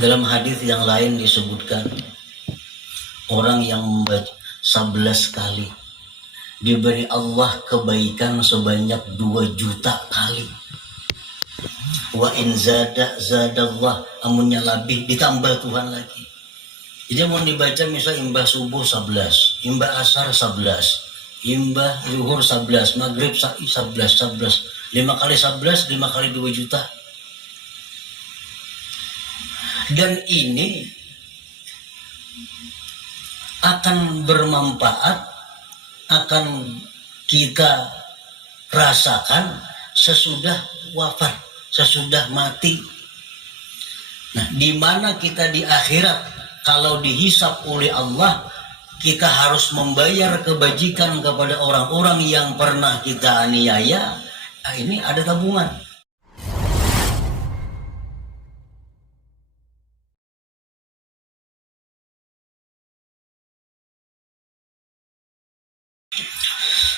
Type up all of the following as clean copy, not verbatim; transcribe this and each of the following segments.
Dalam hadis yang lain disebutkan orang yang membaca 11 kali diberi Allah kebaikan sebanyak 2 juta kali. Wa in zadallah, amunnya lebih ditambah Tuhan lagi. Jadi mau dibaca misal imbah subuh 11, imbah asar 11, imbah zuhur 11, maghrib 11, 5 kali 11, 5 kali 2 juta. Dan ini akan bermanfaat, akan kita rasakan sesudah wafat, sesudah mati. Nah, di mana kita di akhirat, kalau dihisap oleh Allah, kita harus membayar kebajikan kepada orang-orang yang pernah kita aniaya. Nah, ini ada tabungan.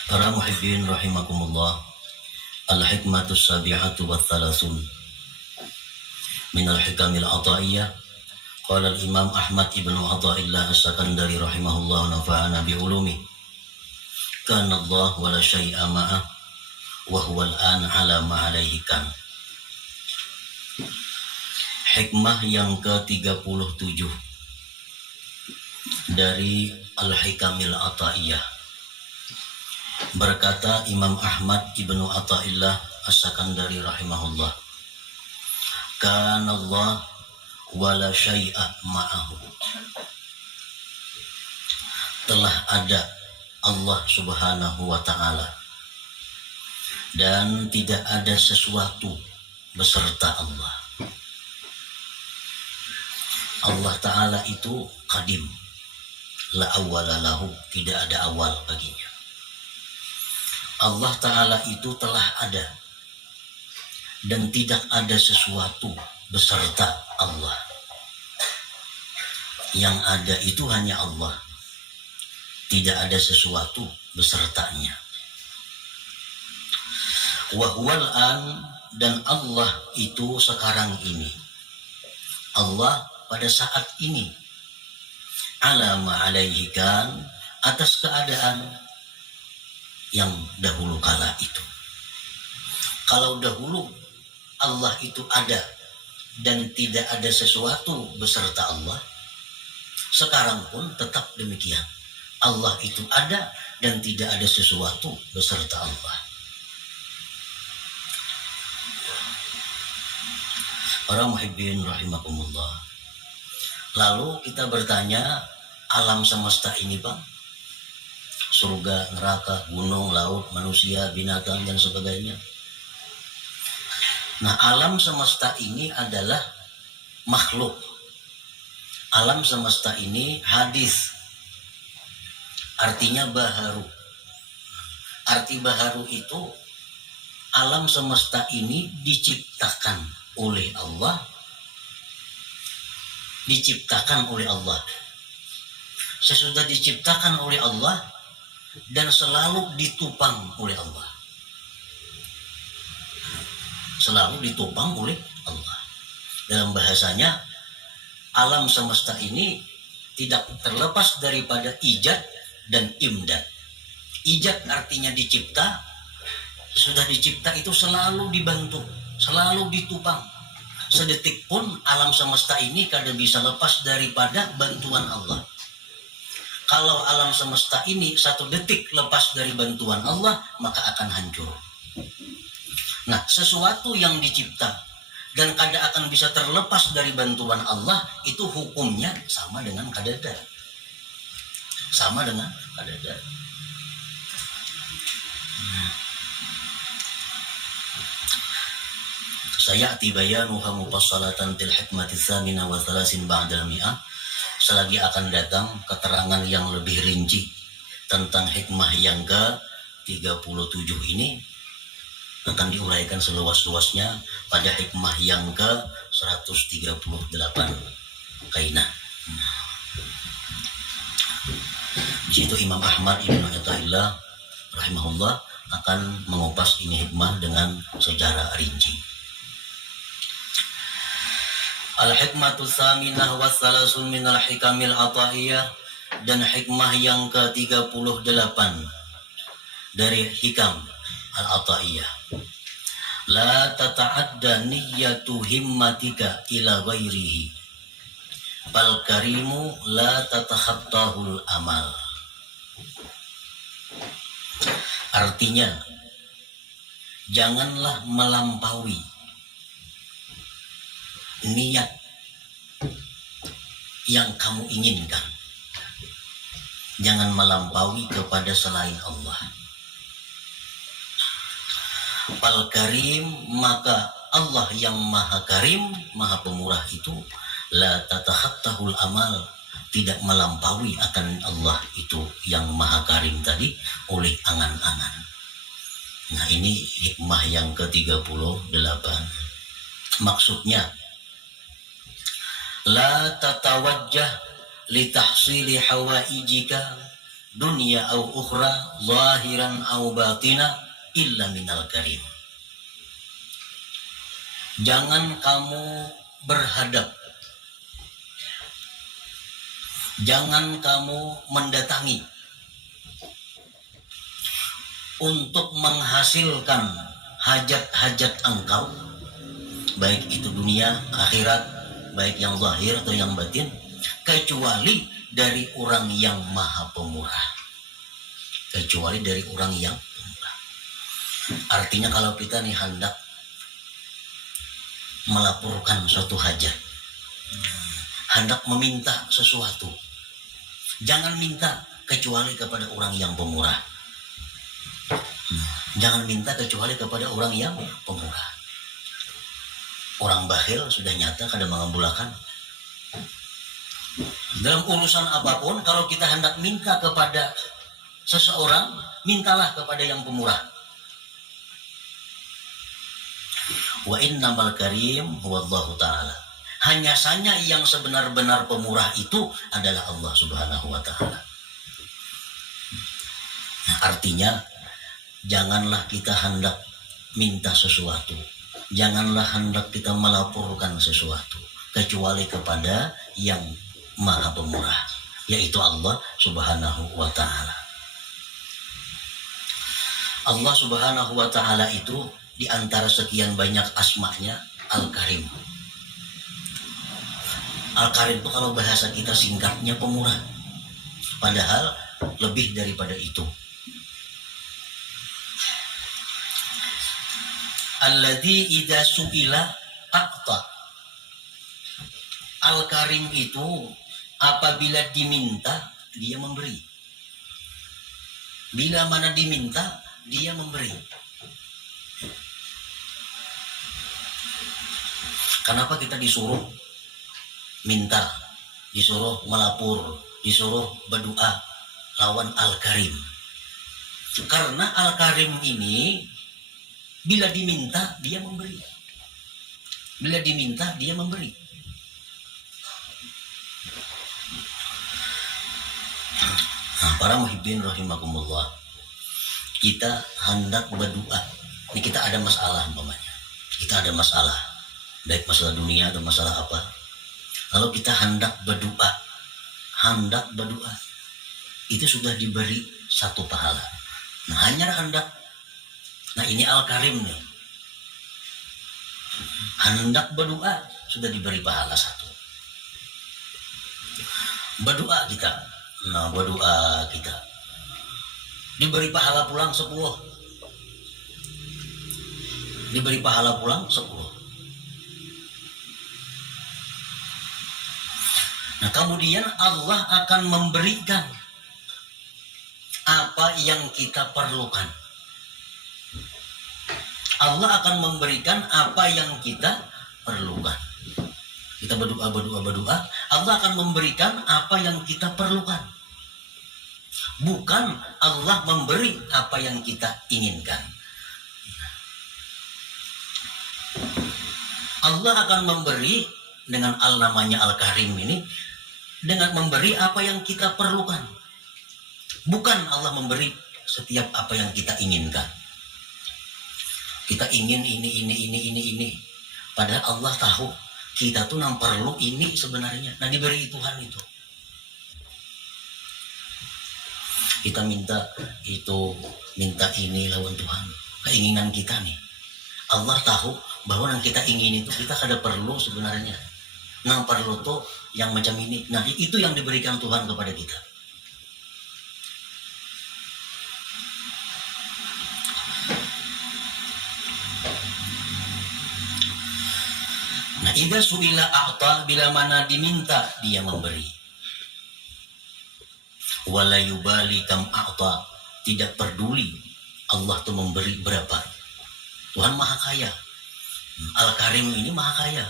Para muhibbin rahimakumullah, al-hikmatus sabi'atu wa thalathun min al-hikamil ataiyah. Qala al-imam Ahmad ibnu Athaillah as-Sakandari rahimahullah nafa'ana bi'ulumi. Kana Allah wa la syai'a ma'ah wa huwa al-an ala ma'alaihi kan. Hikmah yang ke-37 dari Al-Hikamil Ataiyah. Berkata Imam Ahmad ibnu Athaillah as-Sakandari rahimahullah, Kana Allah wala syai'a ma'ahu. Telah ada Allah subhanahu wa ta'ala dan tidak ada sesuatu beserta Allah. Allah ta'ala itu qadim, la awwala lahu, tidak ada awal baginya. Allah ta'ala itu telah ada dan tidak ada sesuatu beserta Allah. Yang ada itu hanya Allah, tidak ada sesuatu besertanya. Wa huwal an, dan Allah itu sekarang ini, Allah pada saat ini, ala ma'alaihi kan, atas keadaan yang dahulu kala itu. Kalau dahulu Allah itu ada dan tidak ada sesuatu beserta Allah, sekarang pun tetap demikian. Allah itu ada dan tidak ada sesuatu beserta Allah. Para muhibbin rahimakumullah. Lalu kita bertanya, alam semesta ini Bang, surga, neraka, gunung, laut, manusia, binatang dan sebagainya. Nah, alam semesta ini adalah makhluk. Alam semesta ini hadis, artinya baharu. Arti baharu itu alam semesta ini diciptakan oleh Allah, diciptakan oleh Allah. Sesudah diciptakan oleh Allah dan selalu ditopang oleh Allah. Selalu ditopang oleh Allah. Dalam bahasanya, alam semesta ini tidak terlepas daripada ijad dan imdad. Ijad artinya dicipta, sudah dicipta itu selalu dibantu, selalu ditopang. Sedetik pun alam semesta ini kada bisa lepas daripada bantuan Allah. Kalau alam semesta ini satu detik lepas dari bantuan Allah, maka akan hancur. Nah, sesuatu yang dicipta dan kada akan bisa terlepas dari bantuan Allah, itu hukumnya sama dengan kadada. Sama dengan kadada. Sayati bayanuha mufassalatan til hikmati tsamina wa thalasin ba'dal mi'ah. Selagi akan datang keterangan yang lebih rinci tentang hikmah yang ke-37 ini, akan diuraikan seluas-luasnya pada hikmah yang ke-138 kainah. Di situ Imam Ahmad ibnu Athaillah rahimahullah akan mengupas ini hikmah dengan secara rinci. Al-hikmatu tsaminah wa thalasun minal hikamil ataiyah, dan hikmah yang ke-38 dari hikam al-ataiyah. La tata'adda niyyatu himmatika ila ghairihi, bal karimu la tatakhattahul amal. Artinya, janganlah melampaui niat yang kamu inginkan. Jangan melampaui kepada selain Allah. Fal karim, maka Allah yang maha karim, maha pemurah itu, la tatakhattahul amal, tidak melampaui akan Allah itu yang maha karim tadi oleh angan-angan. Nah, ini hikmah yang ke-38. Maksudnya, la tatawajjah li tahsili hawaijika dunya au ukhra zahiran au batina illa minal karim. Jangan kamu berhadap, jangan kamu mendatangi untuk menghasilkan hajat-hajat engkau, baik itu dunia, akhirat, baik yang zahir atau yang batin, kecuali dari orang yang maha pemurah. Kecuali dari orang yang pemurah. Artinya kalau kita nih hendak melaporkan suatu hajat, hendak meminta sesuatu, jangan minta kecuali kepada orang yang pemurah. Jangan minta kecuali kepada orang yang pemurah. Orang bakhil sudah nyata kada mengambulakan. Dalam urusan apapun, kalau kita hendak minta kepada seseorang, mintalah kepada yang pemurah. Wa innamal karim huwallahu ta'ala. Hanya saja yang sebenar-benar pemurah itu adalah Allah Subhanahu wa ta'ala. Nah, artinya, janganlah kita hendak minta sesuatu, janganlah hendak kita melaporkan sesuatu kecuali kepada yang maha pemurah, yaitu Allah Subhanahu wa ta'ala. Allah Subhanahu wa ta'ala itu di antara sekian banyak asma'nya Al-Karim. Al-Karim itu kalau bahasa kita singkatnya pemurah, padahal lebih daripada itu. Alladzi idza su'ila aqta. Al-Karim itu apabila diminta dia memberi. Bila mana diminta dia memberi. Kenapa kita disuruh minta, disuruh melapor, disuruh berdoa lawan Al-Karim? Karena Al-Karim ini bila diminta dia memberi. Bila diminta dia memberi. Nah, para muhibbin rahimakumullah, kita hendak berdoa. Ini kita ada masalah umpamanya. Kita ada masalah, baik masalah dunia atau masalah apa. Kalau kita hendak berdoa, itu sudah diberi satu pahala. Nah, hanya hendak. Nah, ini Al-Karim nih. Hendak berdoa sudah diberi pahala satu. Berdoa kita. Nah, berdoa kita diberi pahala pulang 10. Diberi pahala pulang 10. Nah, kemudian Allah akan memberikan apa yang kita perlukan. Allah akan memberikan apa yang kita perlukan. Kita berdoa, Allah akan memberikan apa yang kita perlukan. Bukan Allah memberi apa yang kita inginkan. Allah akan memberi dengan namanya Al-Karim ini, dengan memberi apa yang kita perlukan. Bukan Allah memberi setiap apa yang kita inginkan. Kita ingin ini. Padahal Allah tahu Kita tuh nang perlu ini sebenarnya. Nah diberi Tuhan itu. Kita minta itu, minta ini lawan Tuhan. Keinginan kita nih. Allah tahu bahwa yang kita ingin itu kita kada perlu sebenarnya. Nang perlu tuh yang macam ini. Nah itu yang diberikan Tuhan kepada kita. Nah, idza su'ila a'ta, bila mana diminta dia memberi. Wala yubali kam a'ta, tidak peduli Allah tuh memberi berapa. Tuhan Maha Kaya. Al-Karim ini Maha Kaya.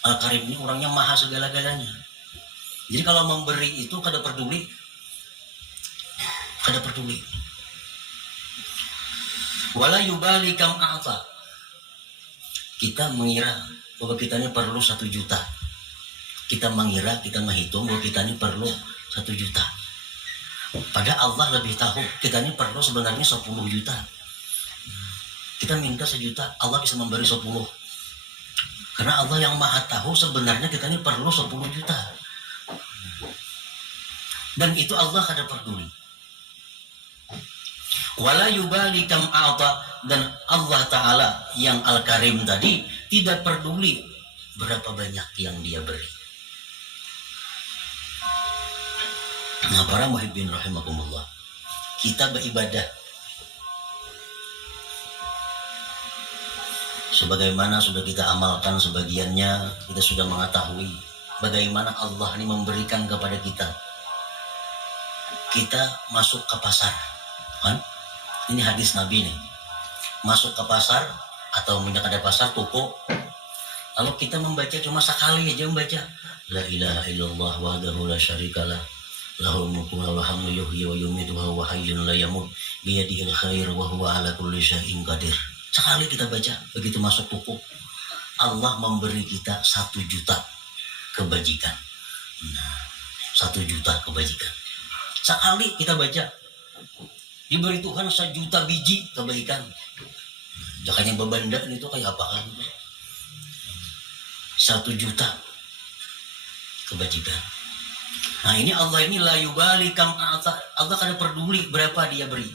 Al-Karim ini orangnya maha segala-galanya. Jadi kalau memberi itu kada peduli. Kada peduli. Wala yubali kam a'ta. Kita mengira bahwa kita ini perlu 1 juta. Kita mengira, kita menghitung bahwa kita ini perlu 1 juta. Padahal Allah lebih tahu kita ini perlu sebenarnya 10 juta. Kita minta 1 juta, Allah bisa memberi 10. Karena Allah yang maha tahu sebenarnya kita ini perlu 10 juta. Dan itu Allah kada peduli. Wala yubali kam a'ta, dan Allah Ta'ala yang Al-Karim tadi tidak peduli berapa banyak yang dia beri. Nah para muhibbin rahimakumullah, kita beribadah sebagaimana sudah kita amalkan sebagiannya, kita sudah mengetahui bagaimana Allah ini memberikan kepada kita. Kita masuk ke pasar, kan? Ini hadis Nabi nih. Masuk ke pasar atau minyak ada pasar toko. Kalau kita membaca cuma sekali aja membaca la ilaha illallah wahdahu la syarikalah lahul mulku wa lahul hamdu yuhyi wa yumiitu wa huwa hayyun la yamut bi yadihil khair wa huwa ala kulli syai'in qadir. Sekali kita baca, begitu masuk toko, Allah memberi kita 1 juta kebajikan. Nah, 1 juta kebajikan. Sekali kita baca, diberi Tuhan 1 juta biji kebaikan. Jakanya babanda itu kayak apaan? 1 juta kebajikan. Nah ini Allah ini la yubali kam a'ta. Allah kada peduli berapa dia beri.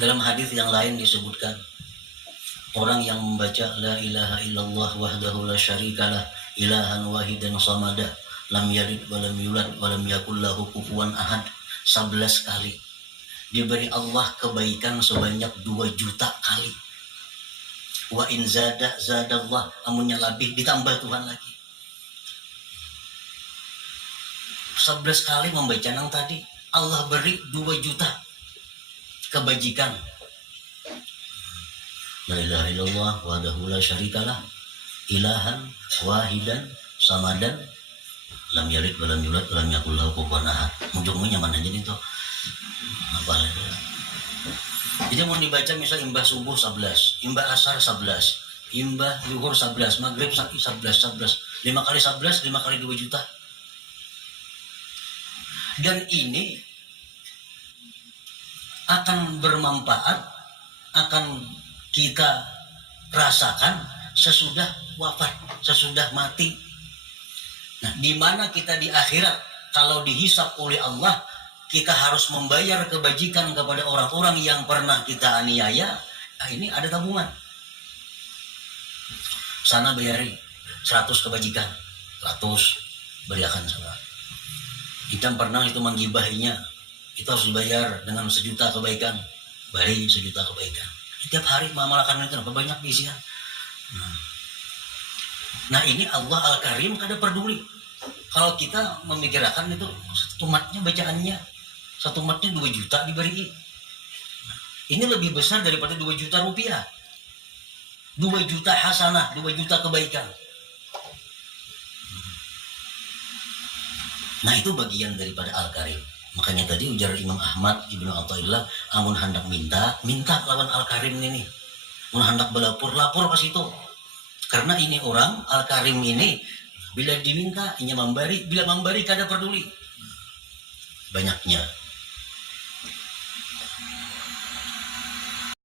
Dalam hadis yang lain disebutkan, orang yang membaca la ilaha illallah wahdahu la syarikalah ilahan wahidan samada lam yalid wa lam yulad wa lam yakul lahu kufuwan ahad 11 kali, diberi Allah kebaikan sebanyak 2 juta kali. Wa in zada zadallah, amunnya lebih ditambah Tuhan lagi. 11 kali membaca nang tadi, Allah beri 2 juta kebajikan. La ilaha illallah wahdahu la syarikalah ilahan wahidan samadan lam yalid wa lam yulad wa lam yakul lahu kufuwan ahad. Ujungnya mana jadi itu? Apa lagi? Jadi mau dibaca misal imbah subuh 11, imbah asar 11, imbah zuhur 11, maghrib 11, 5 kali 11, 5 kali 2 juta. Dan ini akan bermanfaat, akan kita rasakan sesudah wafat, sesudah mati. Nah, di mana kita di akhirat kalau dihisap oleh Allah, kita harus membayar kebajikan kepada orang-orang yang pernah kita aniaya. Nah, ini ada tabungan. Sana bayari 100 kebajikan, 100 beriakan sana. Kita pernah itu menggibahinya, itu harus dibayar dengan 1 juta kebaikan, bari 1 juta kebaikan. Setiap hari mengamalkan itu banyak diisian. Nah ini Allah Al-Karim kada peduli. Kalau kita memikirkan itu satu matnya bacaannya, 1 matnya 2 juta diberi. Ini lebih besar daripada 2 juta rupiah. 2 juta hasanah, 2 juta kebaikan. Nah itu bagian daripada Al-Karim. Makanya tadi ujar Imam Ahmad Ibnu Athaillah, amun hendak minta lawan Al-Karim ini. Amun hendak lapor ke situ. Karena ini orang Al-Karim ini bila diminta hanya memberi, bila memberi kada peduli banyaknya